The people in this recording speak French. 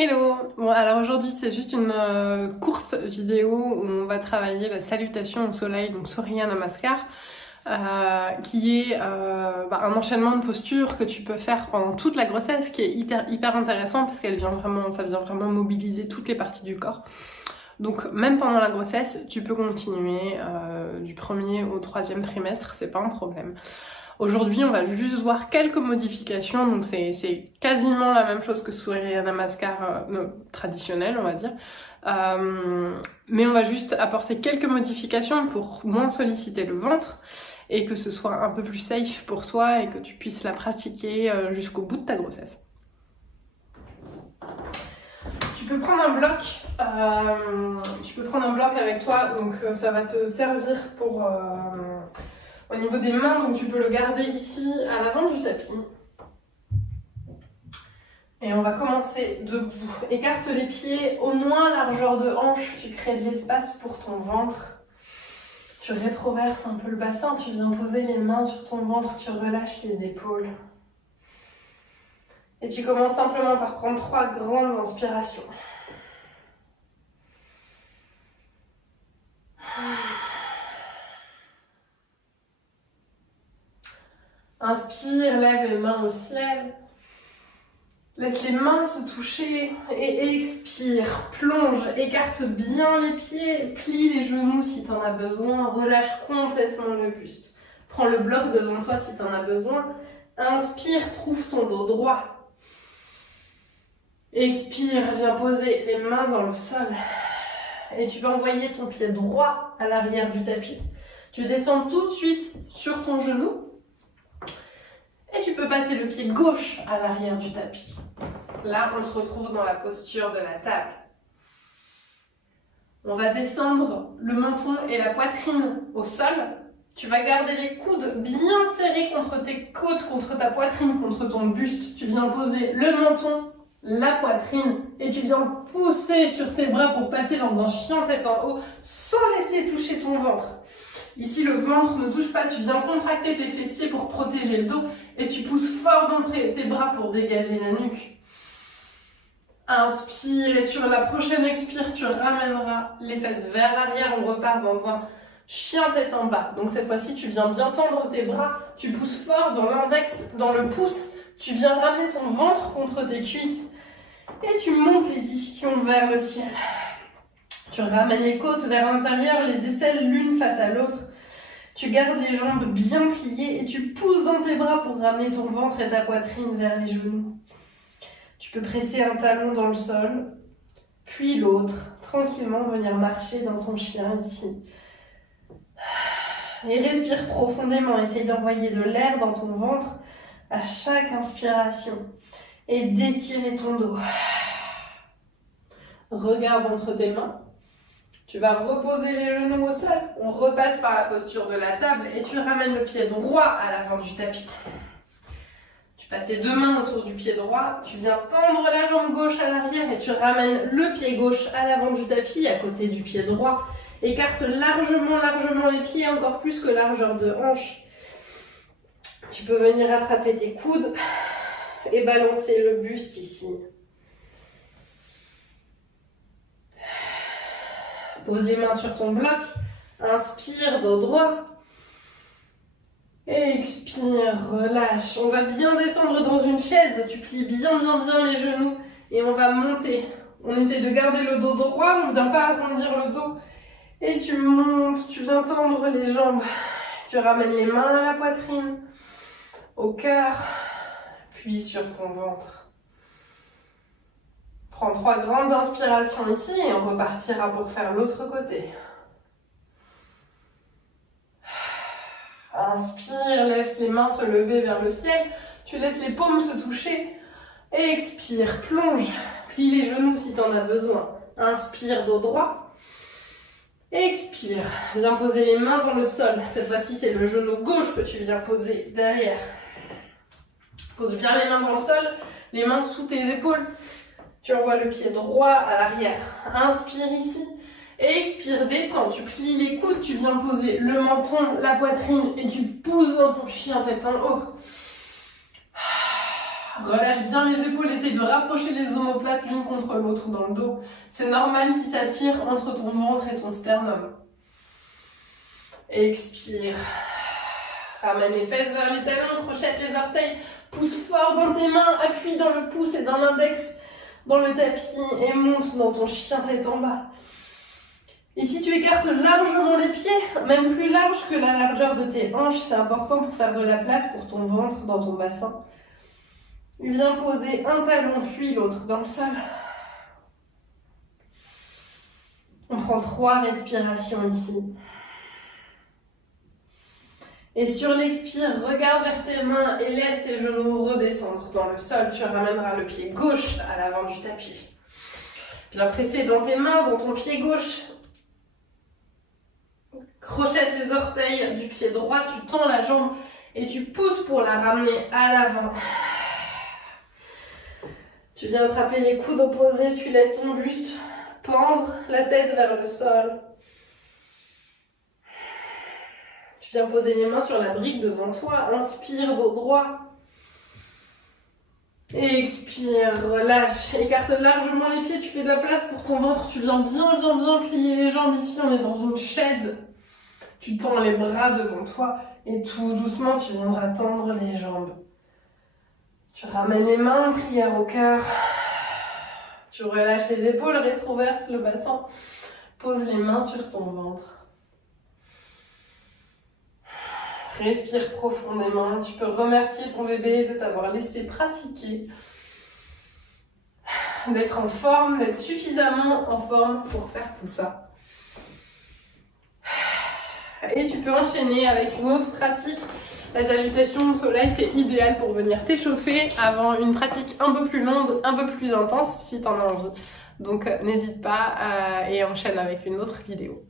Hello! Bon, alors aujourd'hui c'est juste une courte vidéo où on va travailler la salutation au soleil, donc Surya Namaskar, qui est un enchaînement de postures que tu peux faire pendant toute la grossesse, qui est hyper intéressant parce ça vient vraiment mobiliser toutes les parties du corps. Donc même pendant la grossesse, tu peux continuer du premier au troisième trimestre, c'est pas un problème. Aujourd'hui, on va juste voir quelques modifications, donc c'est quasiment la même chose que Surya Namaskar traditionnel, on va dire. Mais on va juste apporter quelques modifications pour moins solliciter le ventre et que ce soit un peu plus safe pour toi et que tu puisses la pratiquer jusqu'au bout de ta grossesse. Tu peux prendre un bloc avec toi, donc ça va te servir pour au niveau des mains, donc tu peux le garder ici à l'avant du tapis. Et on va commencer debout. Écarte les pieds au moins largeur de hanche, tu crées de l'espace pour ton ventre. Tu rétroverses un peu le bassin, tu viens poser les mains sur ton ventre, tu relâches les épaules. Et tu commences simplement par prendre 3 grandes inspirations. Inspire, lève les mains au ciel. Laisse les mains se toucher et expire. Plonge, écarte bien les pieds, plie les genoux si tu en as besoin, relâche complètement le buste. Prends le bloc devant toi si tu en as besoin. Inspire, trouve ton dos droit. Expire, viens poser les mains dans le sol. Et tu vas envoyer ton pied droit à l'arrière du tapis. Tu descends tout de suite sur ton genou. Et tu peux passer le pied gauche à l'arrière du tapis. Là, on se retrouve dans la posture de la table. On va descendre le menton et la poitrine au sol. Tu vas garder les coudes bien serrés contre tes côtes, contre ta poitrine, contre ton buste. Tu viens poser le menton, la poitrine et tu viens pousser sur tes bras pour passer dans un chien tête en haut sans laisser toucher ton ventre. Ici, le ventre ne touche pas, tu viens contracter tes fessiers pour protéger le dos et tu pousses fort dans tes bras pour dégager la nuque. Inspire et sur la prochaine expire, tu ramèneras les fesses vers l'arrière. On repart dans un chien tête en bas. Donc cette fois-ci, tu viens bien tendre tes bras, tu pousses fort dans l'index, dans le pouce. Tu viens ramener ton ventre contre tes cuisses et tu montes les ischions vers le ciel. Tu ramènes les côtes vers l'intérieur, les aisselles l'une face à l'autre. Tu gardes les jambes bien pliées et tu pousses dans tes bras pour ramener ton ventre et ta poitrine vers les genoux. Tu peux presser un talon dans le sol, puis l'autre, tranquillement venir marcher dans ton chien ici. Et respire profondément, essaye d'envoyer de l'air dans ton ventre à chaque inspiration et d'étirer ton dos. Regarde entre tes mains. Tu vas reposer les genoux au sol. On repasse par la posture de la table et tu ramènes le pied droit à l'avant du tapis. Tu passes les 2 mains autour du pied droit. Tu viens tendre la jambe gauche à l'arrière et tu ramènes le pied gauche à l'avant du tapis, à côté du pied droit. Écarte largement les pieds, encore plus que largeur de hanche. Tu peux venir attraper tes coudes et balancer le buste ici. Pose les mains sur ton bloc. Inspire, dos droit. Expire, relâche. On va bien descendre dans une chaise. Tu plies bien les genoux. Et on va monter. On essaie de garder le dos droit. On ne vient pas arrondir le dos. Et tu montes. Tu viens tendre les jambes. Tu ramènes les mains à la poitrine, au cœur, puis sur ton ventre. Prends 3 grandes inspirations ici et on repartira pour faire l'autre côté. Inspire, laisse les mains se lever vers le ciel. Tu laisses les paumes se toucher. Expire, plonge. Plie les genoux si tu en as besoin. Inspire, dos droit. Expire, viens poser les mains dans le sol. Cette fois-ci, c'est le genou gauche que tu viens poser derrière. Pose bien les mains dans le sol, les mains sous tes épaules. Tu envoies le pied droit à l'arrière. Inspire ici. Expire, descends. Tu plies les coudes, tu viens poser le menton, la poitrine et tu pousses dans ton chien tête en haut. Relâche bien les épaules, essaye de rapprocher les omoplates l'une contre l'autre dans le dos. C'est normal si ça tire entre ton ventre et ton sternum. Expire. Ramène les fesses vers les talons, crochette les orteils, pousse fort dans tes mains, appuie dans le pouce et dans l'index, dans le tapis et monte dans ton chien tête en bas. Ici, tu écartes largement les pieds, même plus large que la largeur de tes hanches. C'est important pour faire de la place pour ton ventre dans ton bassin. Viens poser un talon puis l'autre dans le sol. On prend 3 respirations ici. Et sur l'expire, regarde vers tes mains et laisse tes genoux redescendre dans le sol. Tu ramèneras le pied gauche à l'avant du tapis. Viens presser dans tes mains, dans ton pied gauche. Crochette les orteils du pied droit, tu tends la jambe et tu pousses pour la ramener à l'avant. Tu viens attraper les coudes opposés, tu laisses ton buste pendre, la tête vers le sol. Tu viens poser les mains sur la brique devant toi, inspire dos droit. Expire, relâche, écarte largement les pieds, tu fais de la place pour ton ventre, tu viens bien plier les jambes ici, on est dans une chaise. Tu tends les bras devant toi et tout doucement tu viendras tendre les jambes. Tu ramènes les mains, prière au cœur. Tu relâches les épaules, rétroverse le bassin. Pose les mains sur ton ventre. Respire profondément. Tu peux remercier ton bébé de t'avoir laissé pratiquer. D'être en forme, d'être suffisamment en forme pour faire tout ça. Et tu peux enchaîner avec une autre pratique. La salutation au soleil, c'est idéal pour venir t'échauffer avant une pratique un peu plus longue, un peu plus intense si tu en as envie. Donc n'hésite pas et enchaîne avec une autre vidéo.